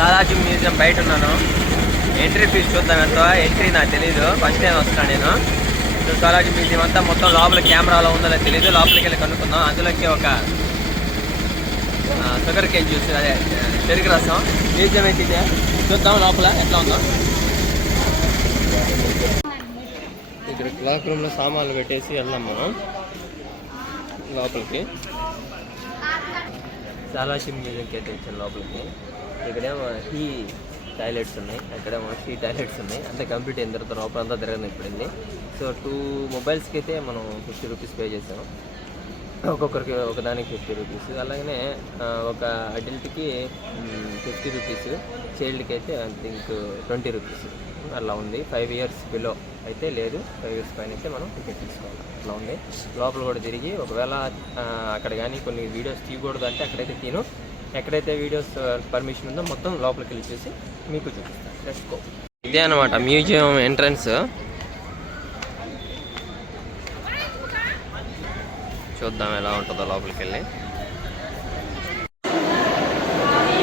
Salar Jung museum బయట ఉన్నాను. Entry fee చూద్దాం ఎంతో. ఎంట్రీ నాకు తెలీదు, ఫస్ట్ టైం వస్తున్నాను నేను. సాలార్జంగ్ మ్యూజియం అంతా మొత్తం లోపల కెమెరాలో ఉందో తెలీదు. లోపలికి వెళ్ళి కనుక్కుందాం. అందులోకి ఒక షుగర్ కేన్ జ్యూస్, అదే చెరుకు రసం. మ్యూజియం అయితే ఇదే. చూద్దాం లోపల ఎట్లా ఉందో. ఇక్కడ క్లాక్ రూమ్లో సామాన్లు పెట్టేసి వెళ్దాం మనం లోపలికి. సాలార్జంగ్ మ్యూజియంకి అయితే వచ్చాను లోపలికి. ఇక్కడేమో హీ టాయిలెట్స్ ఉన్నాయి, అక్కడేమో షీ టాయిలెట్స్ ఉన్నాయి. అంతా కంప్లీట్ అయిన తర్వాత లోపల అంతా తిరగనిప్పుడింది. సో 2 మొబైల్స్కి అయితే మనం 50 రూపీస్ పే చేసాము. ఒక్కొక్కరికి ఒకదానికి 50 రూపీస్. అలాగనే ఒక అడల్ట్కి 50 రూపీస్, చైల్డ్కి అయితే ఐ థింక్ 20 రూపీస్ అలా ఉంది. 5 ఇయర్స్ బిలో అయితే లేదు, 5 ఇయర్స్ పైన అయితే మనం టికెట్ తీసుకోవాలి. అట్లా ఉంది. లోపల కూడా తిరిగి ఒకవేళ అక్కడ కానీ కొన్ని వీడియోస్ తీయకూడదు అంటే అక్కడైతే తీను, ఎక్కడైతే వీడియోస్ పర్మిషన్ ఉందో మొత్తం లోపలికి వెళ్ళి చూసి మీకు చూపిస్తాను. Let's go. ఇదే అనమాట మ్యూజియం ఎంట్రన్స్. చూద్దాం ఎలా ఉంటుందో లోపలికి వెళ్ళి.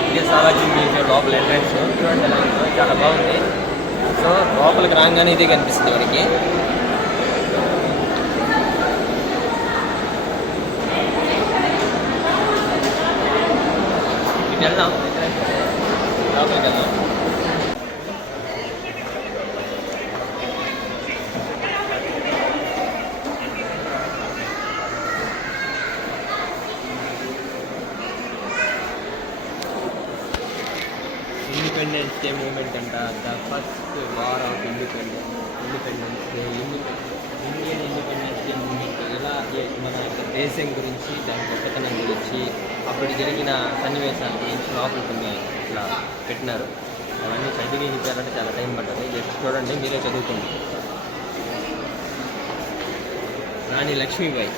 ఇదే సాలార్జంగ్ మ్యూజియం లోపల ఎంట్రన్స్. చూడండి ఎలా ఉందో, చాలా బాగుంది. సో లోపలికి రాగానే ఇదే కనిపిస్తుంది మనకి. ఇటు వెళ్దాం, లోపలికి వెళ్దాం. ఇండిపెండెన్స్ డే మూమెంట్ అంట. The first war of Indian independence day moment. ఇలా మన యొక్క దేశం గురించి, దాని గొప్పతనం గురించి, అప్పుడు జరిగిన సన్నివేశాల గురించి లోపల కొన్ని ఇట్లా పెట్టినారు. అవన్నీ చదివి ఇచ్చారంటే చాలా టైం పడుతుంది. జస్ట్ చూడండి, మీరే చదువుకోండి. రాణి లక్ష్మీబాయి.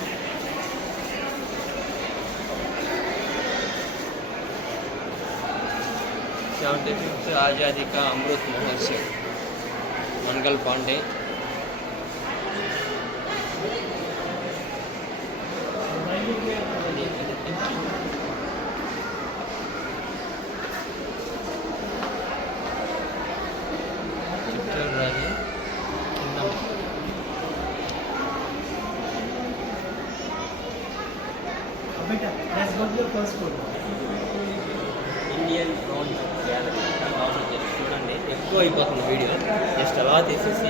आज़ादी Ka Amrit Mahotsav. Mangal Pandey. Indian bronze gallery. Just చూడండి, ఎక్కువ అయిపోతుంది వీడియో. జస్ట్ అలా తీసేసి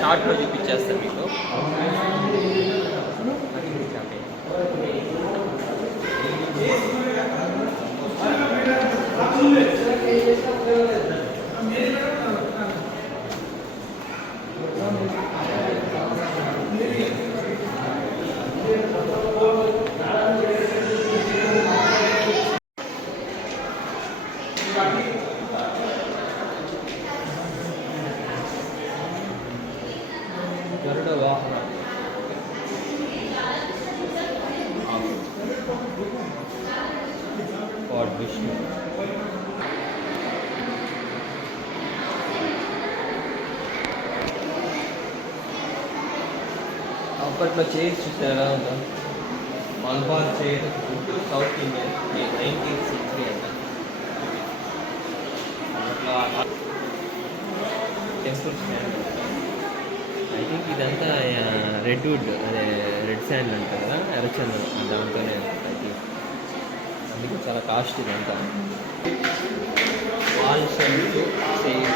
షార్ట్లో చూపించేస్తాను మీకు. గరుడ వాహనం. గాడ్ విష్ణు. అప్పట్లో చైర్స్ చూస్తే ఎలా ఉందో. Malabar chair, south Indian, 19th century అంట. అట్లా టెంపుల్ స్టాండ్. ఐ థింక్ ఇదంతా రెడ్ వుడ్, అదే రెడ్ శాండ్ అంటారు కదా, ఎర్రచందనం, దాంతోనే ఐ థింక్. అందుకే చాలా కాస్ట్ ఇదంతా. Wall shelf chair.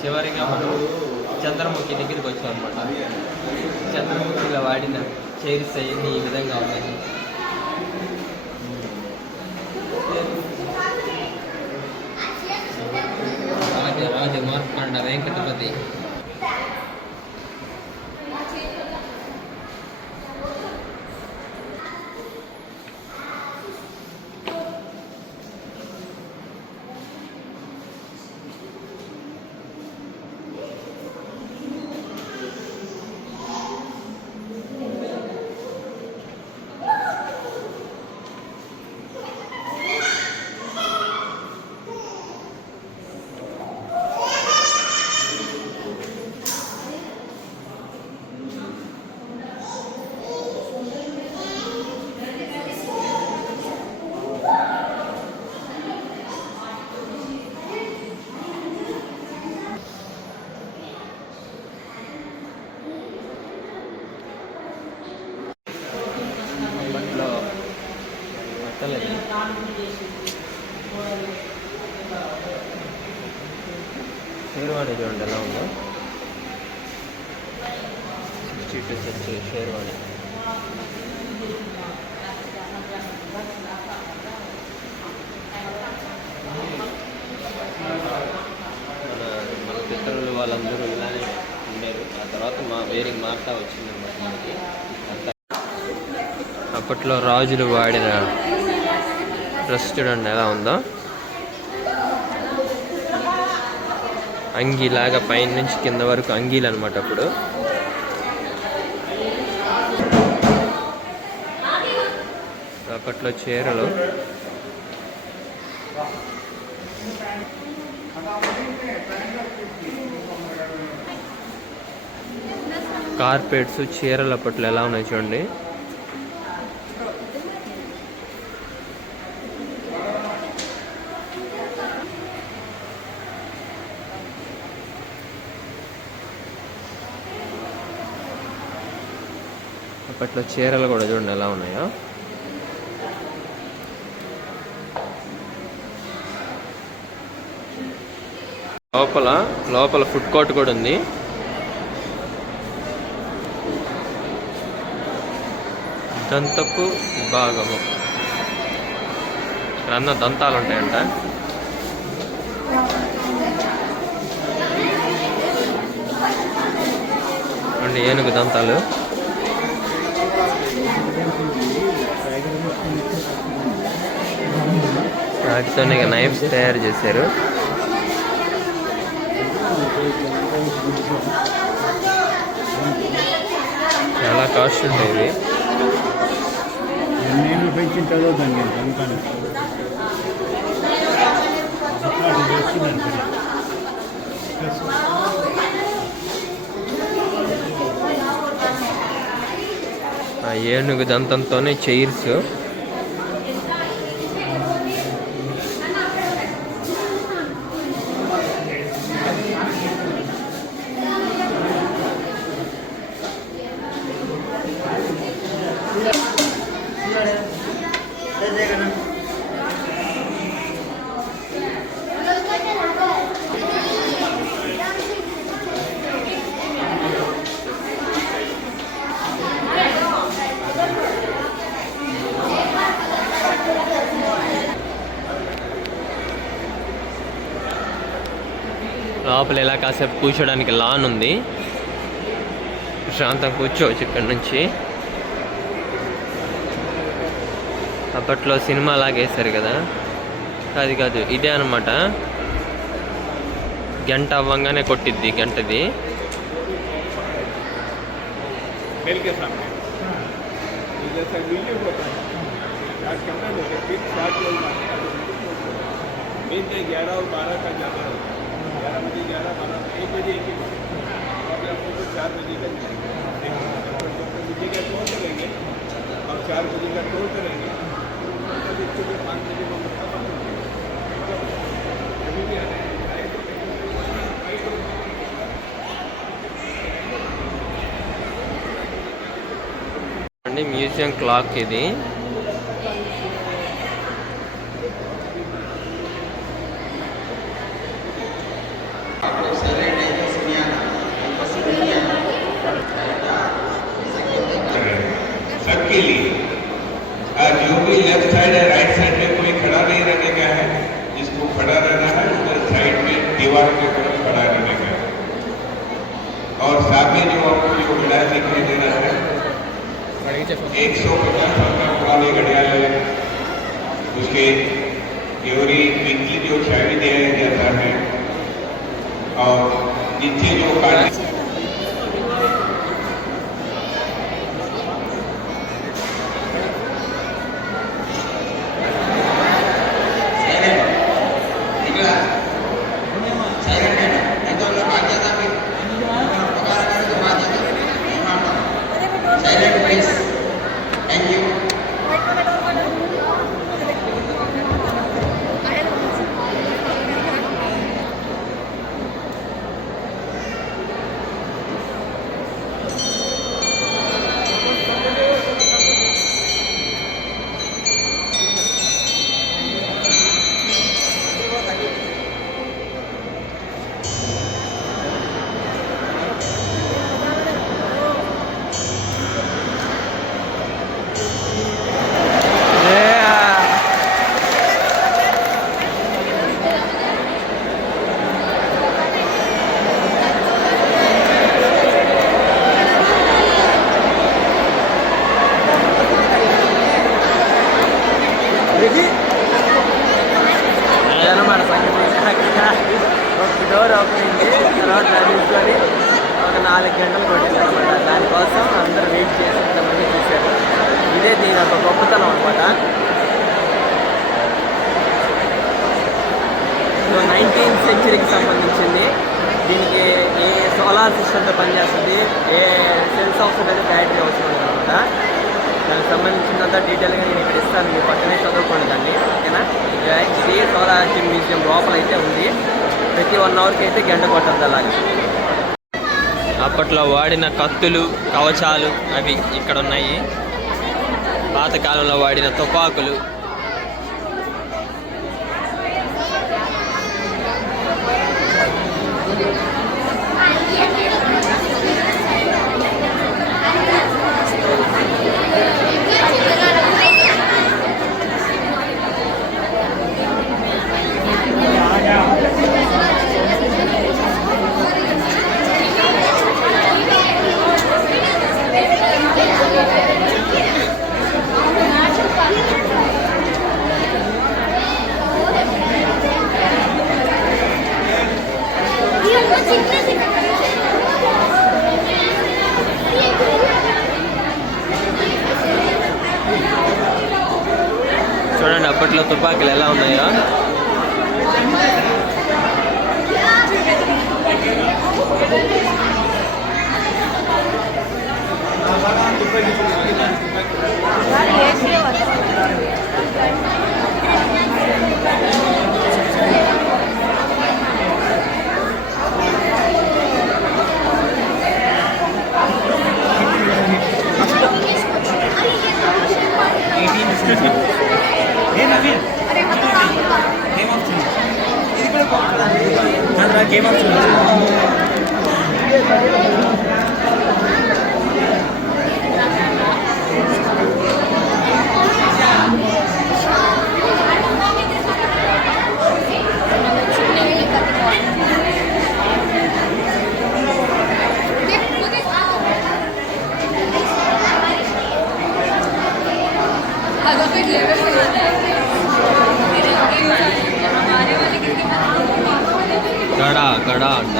చివరిగా మనం చంద్రముఖి దగ్గరికి వచ్చాం అనమాట. చంద్రముఖిలో వాడిన చైర్స్ అవన్నీ ఈ విధంగా ఉన్నాయి. రాజు మార్కండ వెంకటపతి. షేర్వాణి చూడండి ఎలా ఉందో, 62 సెట్స్ షేర్వాణి. మన పితరులు వాళ్ళందరూ ఇలానే ఉండేరు. ఆ తర్వాత వేరింగ్ మారుతా వచ్చిందన్నమాట మనకి. అప్పట్లో రాజులు వాడిన డ్రెస్ చూడండి ఎలా ఉందో, అంగీలాగా పైన నుంచి కింద వరకు అంగీలు అనమాట. అప్పుడు అప్పట్లో చీరలు కార్పెట్స్ చీరలు అప్పట్లో ఎలా ఉన్నాయి చూడండి. అప్పట్లో చీరలు కూడా చూడండి ఎలా ఉన్నాయో. లోపల ఫుడ్ కోర్ట్ కూడా ఉంది. దంతపు విభాగము, ఇక్కడ అన్న దంతాలు ఉంటాయంట. అండి ఏనుగు దంతాలు. వాటితోనే నైఫ్స్ తయారు చేశారు. చాలా కాస్ట్ ఉండేవి. ఆ ఏనుగు దంతంతోనే చైర్స్. లోపల ఇలా కాసేపు కూర్చోడానికి లాన్ ఉంది, ప్రశాంతం కూర్చోవచ్చు ఇక్కడ నుంచి. అప్పట్లో సినిమా లాగేశారు కదా, అది కాదు ఇదే అనమాట. గంట అవ్వంగానే కొట్టిద్ది గంటది. మ్యూజియం క్లాక్ ఇది. सबके लिए जो भी लेफ्ट साइड है राइट साइड में कोई खड़ा नहीं रहने का है, जिसको खड़ा रहना है उधर साइड में दीवार के ऊपर खड़ा रहने का है। और सामने जो आपको जो घड़ियाल दिखाई दे रहा है 150 साल का पुरानी घड़ियाल है, उसके एवरी वीकली जो चाबी दिया जाता है और नीचे जो काले 4 గంటలు కొట్టింది అనమాట. దానికోసం అందరూ వెయిట్ చేసి ఇంతమంది చూశారు. ఇదే దీని ఒక గొప్పతనం అనమాట. సో 19th సెంచరీకి సంబంధించింది. దీనికి ఏ సోలార్ సిస్టమ్తో పనిచేస్తుంది, ఏ సెల్స్ అవసరం అయితే బ్యాటరీ అవసరం ఉంది అనమాట. దానికి సంబంధించినంత డీటెయిల్గా నేను ఇక్కడ ఇస్తాను, మీరు పక్కనే చదువుకోండి దాన్ని, ఓకేనా. ఇది సోలార్ యాక్టివ్ మ్యూజియం లోపల అయితే ఉంది. ప్రతి 1 అవర్కి అయితే గంట కొట్టద్దు అలాగే. అప్పట్లో వాడిన కత్తులు, కవచాలు అవి ఇక్కడ ఉన్నాయి. పాతకాలంలో వాడిన తుపాకులు, చూడండి అప్పట్లో తుపాకులు ఎలా ఉన్నాయో. గేమ్ ఆఫ్ గడా గడా అంట.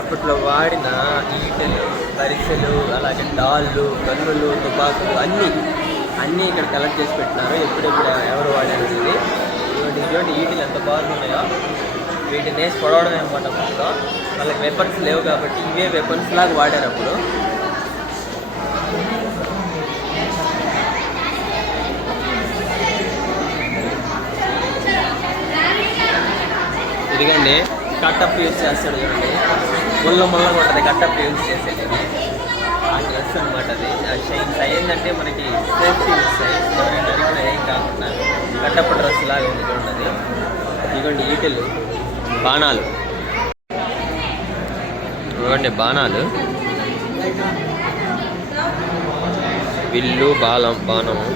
అప్పట్లో వాడిన ఈటెలు, పరిసెలు, అలాగే డాళ్ళు, గన్నులు, తుపాకులు అన్నీ ఇక్కడ కలెక్ట్ చేసి పెట్టినారు. ఎప్పుడెప్పుడు ఎవరు వాడారు ఇది. ఇటువంటి ఈటెలు ఎంత బాగున్నాయో. వీటిని వేసి పొడవడం అనమాట. అప్పట్లో వాళ్ళకి వెపన్స్ లేవు కాబట్టి ఇవే వెపన్స్ లాగా వాడారు అప్పుడు. ఇదిగండి కట్టప్ యూజ్ చేస్తాడు చూడండి. ముళ్ళ ఉంటుంది కట్టప్ యూజ్ చేసేది. ఆ డ్రెస్ అనమాట అది. ఆ షైన్స్ అయ్యిందంటే మనకి సేఫ్టీ ఇస్తాయి. ఎవరైనా కూడా ఏం కాకుండా కట్టప్ డ్రెస్ లాగా ఉంది చూడండి. ఇదిగోండి ఈటెలు, బాణాలు, ఇదిగోండి బాణాలు, విల్లు, బాణము.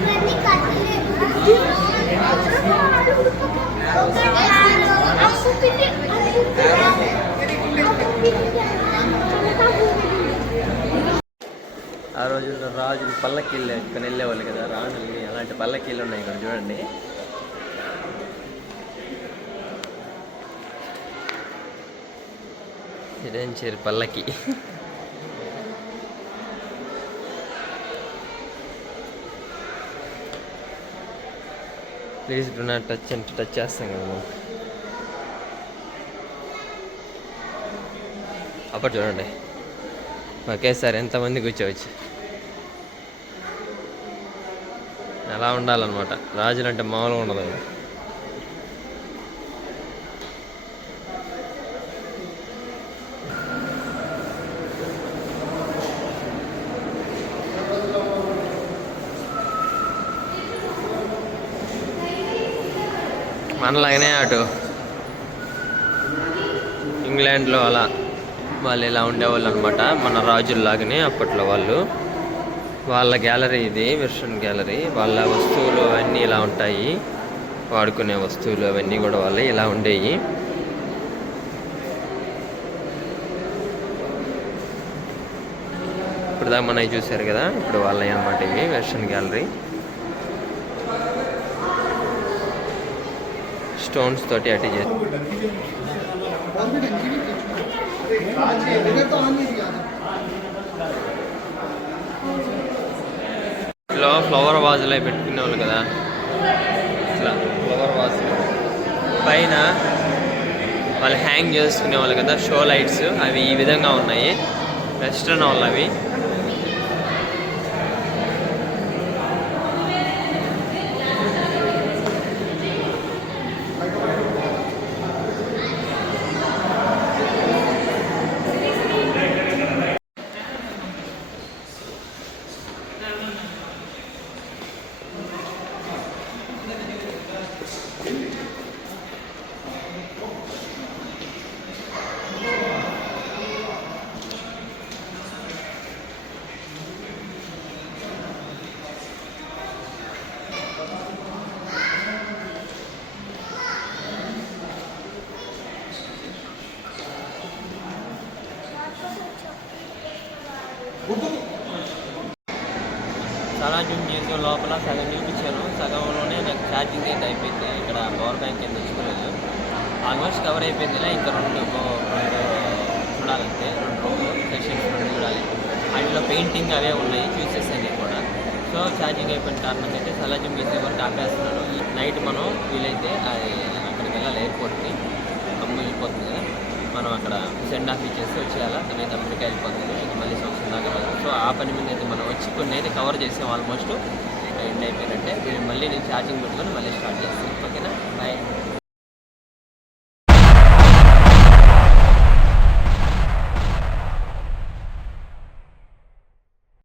ఆ రోజుల్లో రాజులు పల్లకీళ్ళు ఎత్తుకొని వెళ్ళేవాళ్ళు కదా, రాణుల్ని. అలాంటి పల్లకీళ్ళు ఉన్నాయి ఇక్కడ చూడండి. ఇదేంచేరు పల్లకి. ప్లీజ్ డు నాట్ టచ్ అంటే టచ్ చేస్తాం కదా మనం. అప్పుడు చూడండి ఒకేసారి ఎంతమంది కూర్చోవచ్చు. ఎలా ఉండాలన్నమాట. రాజులు అంటే మామూలుగా ఉండదు. మనలాగనే అటు ఇంగ్లాండ్లో అలా వాళ్ళు ఇలా ఉండేవాళ్ళు అనమాట. మన రాజుల్లాగానే అప్పట్లో వాళ్ళు. వాళ్ళ గ్యాలరీ ఇది, వెస్ట్రన్ గ్యాలరీ. వాళ్ళ వస్తువులు అవన్నీ ఇలా ఉంటాయి. వాడుకునే వస్తువులు అవన్నీ కూడా వాళ్ళే ఇలా ఉండేవి. ఇప్పుడు దాకా మనవి చూశారు కదా, ఇప్పుడు వాళ్ళవి అనమాట ఇవి వెస్ట్రన్ గ్యాలరీ. స్టోన్స్ తోటి అటు చేసి ఇలా ఫ్లవర్ వాజులు పెట్టుకునేవాళ్ళు కదా, ఇట్లా ఫ్లవర్ వాజ్ పైన వాళ్ళు హ్యాంగ్ చేసుకునేవాళ్ళు కదా షో లైట్స్. అవి ఈ విధంగా ఉన్నాయి. వెస్ట్రన్ వాళ్ళు అవి. సాలార్జంగ్ మ్యూజియం లోపల సగం చూపించాను. సగంలోనే నాకు ఛార్జింగ్ అయితే అయిపోయింది. ఇక్కడ పవర్ బ్యాంక్ ఏం తెచ్చుకోలేదు. ఆల్మోస్ట్ కవర్ అయిపోయిందిలే. ఇంకా రెండు చూడాలంటే 2 సెక్షన్స్ చూడాలి. వాటిలో పెయింటింగ్ అవే ఉన్నాయి, చూసేసాను కూడా. సో ఛార్జింగ్ అయిపోయిన కారణంగా అయితే సాలార్జంగ్ మ్యూజియం వరకు ఆపేస్తున్నాను. నైట్ మనం వీలైతే అది అక్కడికి వెళ్ళాలి, ఎయిర్పోర్ట్కి. అమ్మ వెళ్ళిపోతుంది కదా, మనం అక్కడ సెండ్ ఆఫ్ ఇచ్చేసి వచ్చేయాలా. తనైతే అమెరికా వెళ్ళిపోతుంది. ఇంకా మళ్ళీ సంవత్సరం దాకా రాదు. సో ఆ పని మీద అయితే మనం వచ్చి కొన్ని అయితే కవర్ చేసాం. ఆల్మోస్ట్ ఎండ్ అయిపోయినట్టే. మళ్ళీ నేను ఛార్జింగ్ పెట్టుకొని మళ్ళీ స్టార్ట్ చేస్తాను. ఓకేనా, బాయ్.